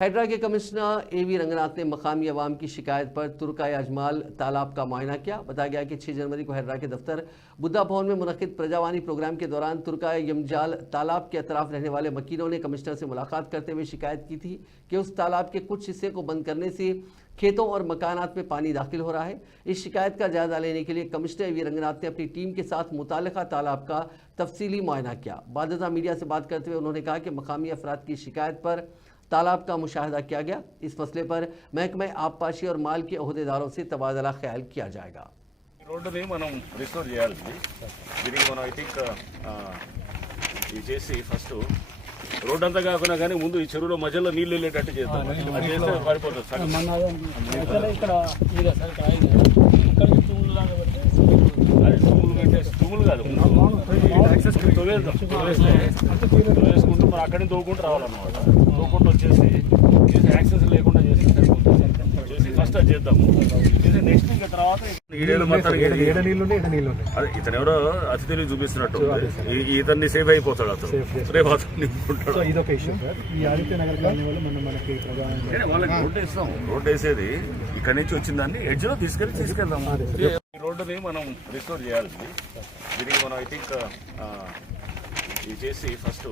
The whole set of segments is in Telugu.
हैदरा के कमिश्नर एवी रंगनाथ ने मकामी अवाम की शिकायत पर तुर्काए अजमाल तालाब का मुआयना किया। बताया गया कि 6 जनवरी को हैदरा के दफ्तर बुद्धा भवन में मुनक्किद प्रजावानी प्रोग्राम के दौरान तुर्काए यमजाल तालाब के अतराफ रहने वाले मकीनों ने कमिश्नर से मुलाकात करते हुए शिकायत की थी कि उस तालाब के कुछ हिस्से को बंद करने से खेतों और मकानात में पानी दाखिल हो रहा है। इस शिकायत का जायजा लेने के लिए कमिश्नर एवी रंगनाथ ने अपनी टीम के साथ मुताल्लिका तालाब का तफसीली मुआयना किया। बादशाह मीडिया से बात करते हुए उन्होंने कहा कि मकामी अफराद की शिकायत पर तालाब का मुशाहिदा किया गया। इस मसले पर महकमे आबपाशी और माल के अहदेदारों से तबादला ख्याल किया जाएगा। రోడ్డుని మనం రిస్టోర్ చేయాలి। దీనికి మనం ఐ థింక్ ఇది చేసి ఫస్ట్ రోడ్ అంతా కాకుండా కానీ ముందు ఈ చెరువులో మధ్యలో నీళ్ళు వెళ్ళేటట్టు చేద్దాం। అది చేస్తే పడిపోతుంది సార్। అది తూములు పెట్టేసి తూములు కాదు వేసుకుంటూ మరి అక్కడి నుంచి తోకుంటూ రావాలన్నమాట। తోకుంటూ వచ్చేసి యాక్సెస్ లేకుండా చేసి చేసి ఫస్ట్ అది చేద్దాము। చేసి నెక్స్ట్ ఇంకా తర్వాత అదే ఇతను ఎవరో అతిథిని చూపిస్తున్నట్టు ఇతన్ని సేఫ్ అయిపోతాడు అతను రేపు వాళ్ళకి రోడ్డు ఇస్తాం। రోడ్డు వేసేది ఇక్కడ నుంచి వచ్చిన దాన్ని ఎడ్జ్ లో తీసుకెళ్దాము। ఈ రోడ్డుని మనం రిస్టోర్ చేయాలి। దీనికి మనం ఐ థింక్ ఇది చేసి ఫస్ట్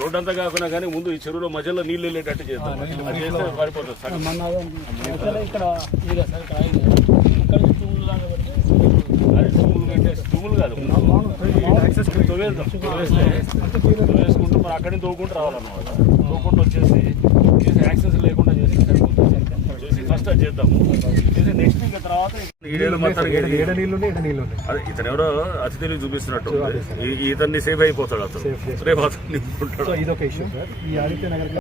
రోడ్ అంతా కాకుండా కానీ ముందు ఈ చెరువులో మధ్యలో నీళ్ళు వెళ్ళేటట్టు చేద్దాం। అది చేస్తే పడిపోతుంది సార్। అది తూములు పెట్టేసి తూములు కాదు వేసుకుంటూ మరి అక్కడి నుంచి తోకుంటూ రావాలన్నమాట। తోకుంటూ వచ్చేసి చేసి యాక్సెస్ లేకుండా చేసి చేసి ఫస్ట్ అది చేద్దాము। చేసి నెక్స్ట్ ఇంకా తర్వాత అదే ఇతను ఎవరో అతిథిని చూపిస్తున్నట్టు ఇతన్ని సేఫ్ అయిపోతాడు అతను రేపు అతను ఇదొక ఇష్యూ సార్। ఈ ఆదిత్యనగర్